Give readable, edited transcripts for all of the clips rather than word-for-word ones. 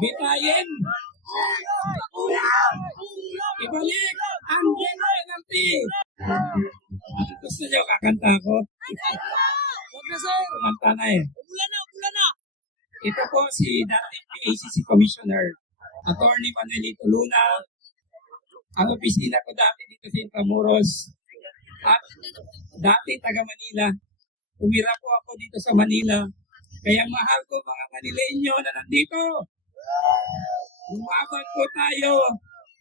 Bitayin. Ibalik ang DNRT. Gusto niyo kakanta ko? Huwag na, sir. Kumanta na eh. Umulan na, umulan na. Ito po si dating PACC Commissioner, Attorney Manuelito Luna. Ang opisina ko dati dito sa Intramuros. At dati taga Manila. Umira po ako dito sa Manila. Kaya mahal ko mga Manileño na nandito. Lumaban po tayo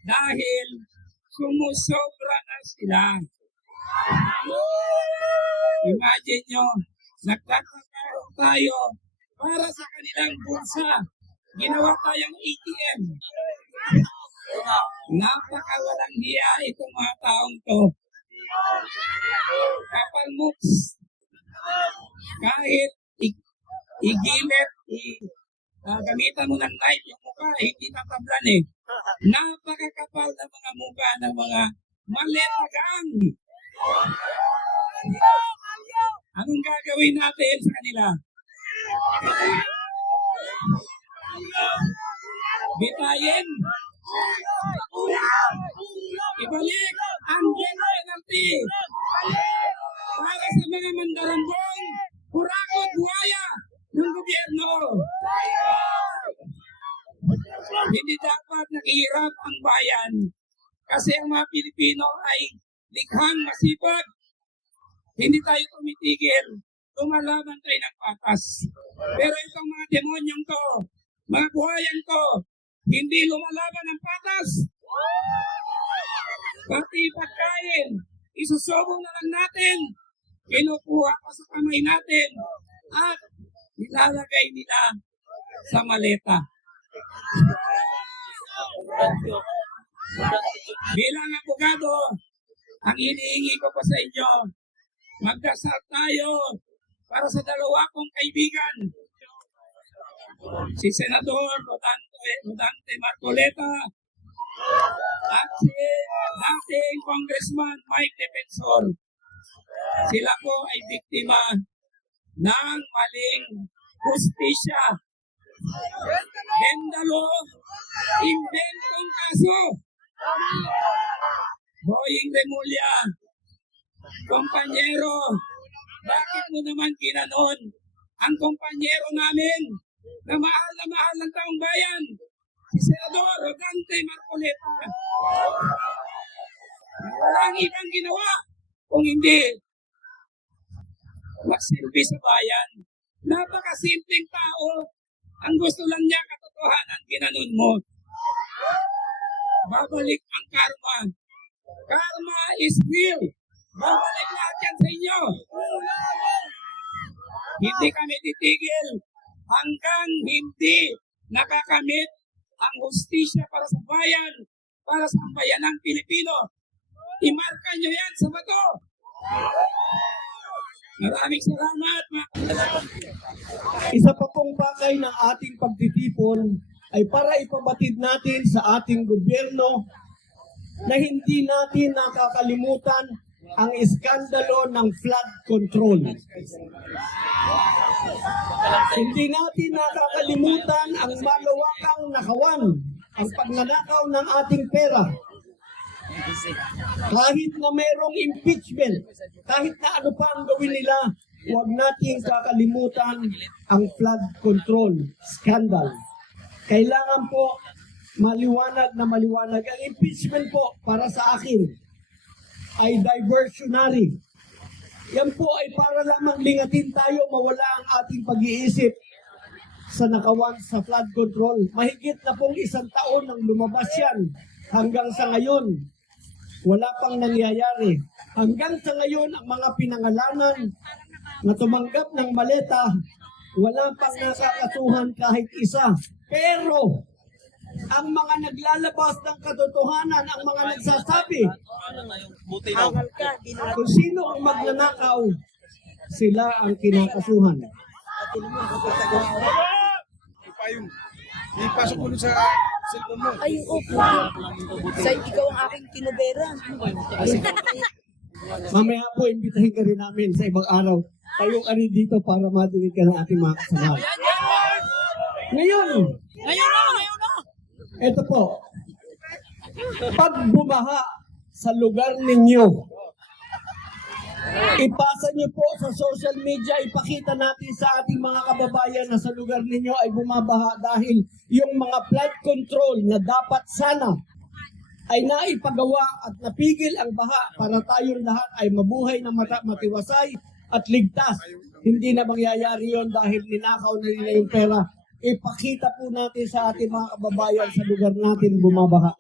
dahil sumusobra na sila. Imagine nyo, nagtatrabaho tayo para sa kanilang bulsa. Ginawa tayong ATM. Napakawalang hiya itong mga taong to. Kapal mooks. Kahit igilid, gamitan mo ng knife yung mukha, hindi tatablan eh. Napakakapal na mga mukha ng mga maletagang. Anong gagawin natin sa kanila? Bitayin. Ibalik ang DNRT para sa mga mandarambong, kurakot, buhaya ng gobyerno. Hindi dapat naghihirap ang bayan kasi ang mga Pilipino ay likhang masipag. Hindi tayo tumitigil, lumalaban tayo ng patas. Pero itong mga demonyong to, mga buhayan to, hindi lumalaban ng patas. Pati pagkain, isusubong na lang natin, kinukuha pa sa kamay natin, at nilalagay nila sa maleta. Bilang abogado, ang hinihingi ko pa sa inyo, magdasal tayo para sa dalawa kong kaibigan. Si Senador Rodante Marcoleta at si dating Congressman Mike Defensor. Sila po ay biktima ng maling hustisya. Hendalo, inventong kaso. Boying Remulla, kompanyero, bakit mo naman ginanon ang kompanyero namin na mahal ng taong bayan, si Senador Rodante Marcoleta? Walang ibang ginawa kung hindi magsilbi sa bayan. Napakasimpleng tao. Ang gusto lang niya katotohanan, ginanon mo. Babalik ang karma. Karma is real. Babalik lahat yan sa inyo. Hindi kami titigil hanggang hindi nakakamit ang hustisya para sa bayan, para sa bayanang Pilipino. Imarka nyo yan sa bato. Maraming salamat, mga kapatid. Isa pa pong bagay ng ating pagtitipon ay para ipabatid natin sa ating gobyerno na hindi natin nakakalimutan ang iskandalo ng flood control. Hindi natin nakakalimutan ang malawakang nakawan, ang pagnanakaw ng ating pera. Kahit na mayroong impeachment, kahit na ano pa ang gawin nila, huwag nating kakalimutan ang flood control scandal. Kailangan po maliwanag na maliwanag. Ang impeachment po para sa akin ay diversionary. Yan po ay para lamang lingatin tayo, mawala ang ating pag-iisip sa nakawan sa flood control. Mahigit na pong 1 taon nang lumabas yan. Hanggang sa ngayon, wala pang nangyayari. Hanggang sa ngayon, ang mga pinangalanan na tumanggap ng maleta, wala pang nakakasuhan kahit isa. Pero, ang mga naglalabas ng katotohanan, ang mga nagsasabi, kung sino ang magnanakaw, sila ang kinakasuhan. Ipasok mo sa cellphone mo. Ay, opo. Sa ikaw ang aking kinubera. Mamaya po, imbitahin ka rin namin sa ibang araw. Kayong ari dito para madinig ka ng ating mga kasama. Ngayon, ito po, pag bumaha sa lugar ninyo, ipasa niyo po sa social media, ipakita natin sa ating mga kababayan na sa lugar ninyo ay bumabaha dahil yung mga flood control na dapat sana ay naipagawa at napigil ang baha para tayong lahat ay mabuhay na matiwasay at ligtas. Hindi na mangyayari yon dahil ninakaw na nila yung pera. Ipakita po natin sa ating mga kababayan sa lugar natin bumabaha.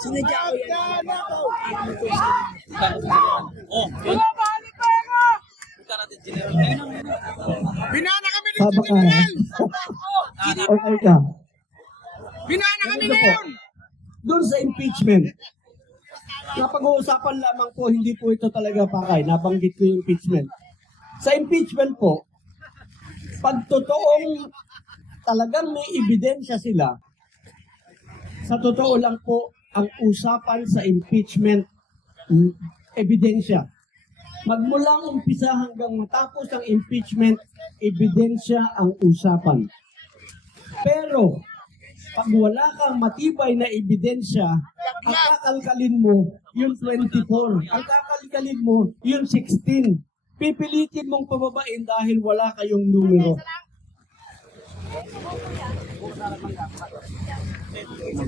Sinadya ko yan. Binana kami dito, Saba ka. General! Okay ka. Binana kami Ganito po. ngayon! Doon sa impeachment, napag-uusapan lamang po, hindi po ito talaga pakay. Nabanggit ko yung impeachment. Sa impeachment po, pag totoong talagang may ebidensya sila, sa totoo lang po, ang usapan sa impeachment, ebidensya. Magmulang umpisa hanggang matapos ang impeachment, ebidensya ang usapan. Pero, pag wala kang matibay na ebidensya, ang kakalkalin mo yung 24. Ang kakalkalin mo yung 16. Pipilitin mong pababain dahil wala kayong numero.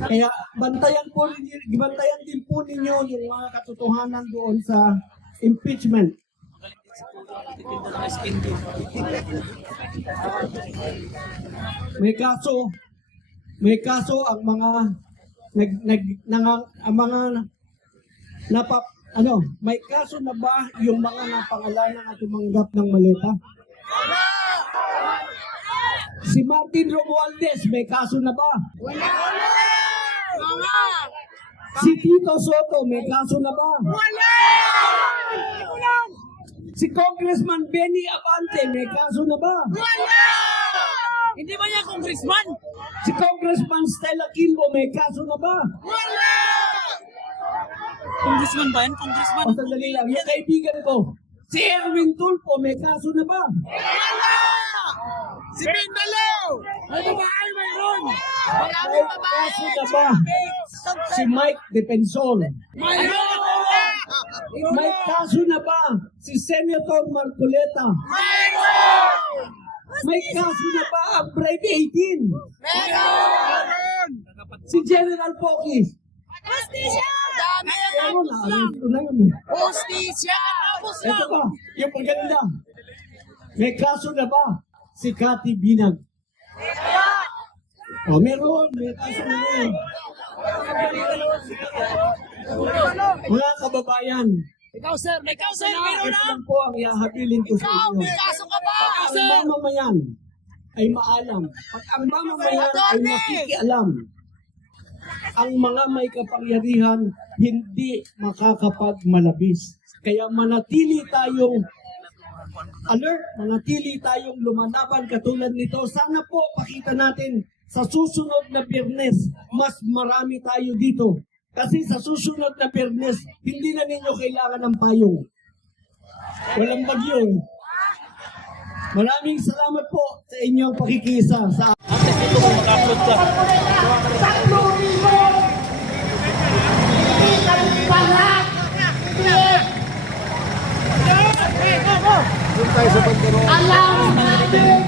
Kaya bantayan din po ninyo yung mga katotohanan doon sa impeachment. May kaso ang mga may kaso na ba yung mga napangalanan at tumanggap ng maleta? Si Martin Romualdez, may kaso na ba? Si Tito Soto, may kaso na ba? Si Congressman Benny Abante, may kaso na ba? Hindi ba niya congressman? Si Congressman Stella Kimbo, may kaso na ba? Congressman ba yan? Congressman? O sandali lang, yung kaibigan ko, si Erwin Tulfo, may kaso na ba? Si Pindalaw! May babae mayroon! May kaso na ba? Si Mike Defensor. May kaso na ba? Si Senator Marcoleta. May kaso na ba ang Brave 18? Si General Pokis. Hostisya! Ano na, ito na yun. Hostisya! Ito pa, yung maganda. May kaso na ba? Si Cathy Binag. O, meron. May kaso na yun. Mga kababayan, Ikaw sir, may kaso na! ito lang po ang ihahabilin ko sa inyo. Kaso ka ba? Pag ang mamamayan ay maalam, pag ang mamamayan ay makikialam, ang mga may kapangyarihan hindi makakapagmalabis. Kaya manatili tayong alert, manatili tayong lumalaban katulad nito. Sana po pakita natin sa susunod na Biyernes, mas marami tayo dito. Kasi sa susunod na Biyernes, hindi na ninyo kailangan ng payong. Walang bagyo. Maraming salamat po sa inyong pakikisa sa Doon tayo sa pagkaroon. Alam natin